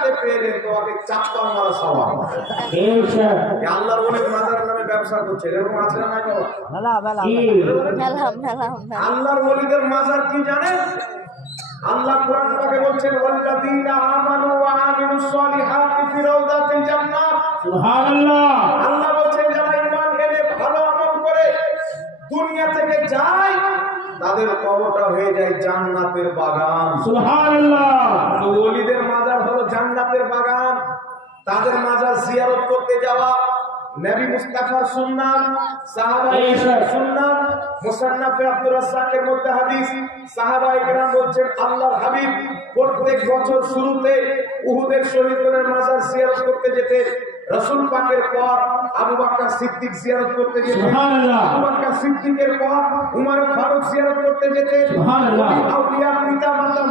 জান্নাতে পেলে তোমাকে চাপ্পা মারা সওয়াব। আল্লাহর ওলির মাজারের নামে ব্যবসা করছে, এরকম আছে না নাই বাবা? আল্লাহর ওলিদের মাজার কি জানেন? আল্লাহ কোরআন পাকে বলছেন ওয়াল্লাযীনা আমানু ওয়া আমিলুস সলিহাতি ফি রাউদাতিল জান্নাহ। সুবহানাল্লাহ। আল্লাহ বলছেন যারা ঈমান এনে ভালো আমল করে দুনিয়া থেকে যায় তাদের কবরটা হয়ে যায় জান্নাতের বাগান। সুবহানাল্লাহ। তো ওলিদের মাজার হলো জান্নাতের বাগান। তাদের মাজার জিয়ারত করতে যাওয়া নবী মুস্তাফার সুন্নাত, সাহাবায়ে সুন্নাত, মুসান্নাফে আব্দুর রাজ্জাকের মধ্যে হাদিস। সাহাবায়ে কেরাম বলছেন আল্লাহর হাবিব প্রত্যেক বছর শুরুতে উহুদের শহীদদের মাজার জিয়ারত করতে যেতেন। রাসূল পাকের পর আবু বকর সিদ্দিক জিয়ারত করতে যেতেন। সুবহানাল্লাহ। আবু বকর সিদ্দিকের পর উমর ফারুক জিয়ারত করতে যেতেন। সুবহানাল্লাহ। আউলিয়া পিতা মাতা